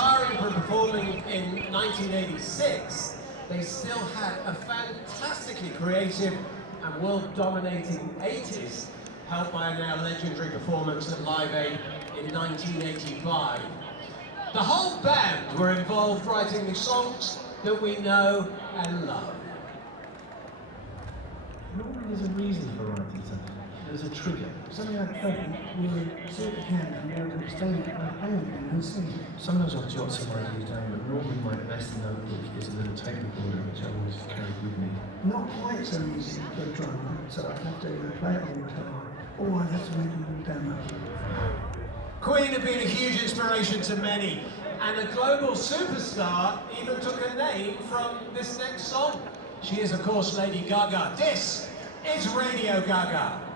retiring from performing in 1986, they still had a fantastically creative and world-dominating 80s, helped by a now legendary performance at Live Aid in 1985. The whole band were involved writing the songs that we know and love. Normally there's a reason for writing something. There's a trigger. Something like that, we would see it again and be able to explain it by playing it and sing it. Sometimes I'll jot some ideas down, but normally my best notebook is a little tape recorder which I always carry with me. Not quite so easy for a drummer, so I'd have to either play it on guitar or I'd have to make a little demo. Queen have been a huge inspiration to many, and a global superstar even took a name from this next song. She is, of course, Lady Gaga. This is Radio Gaga.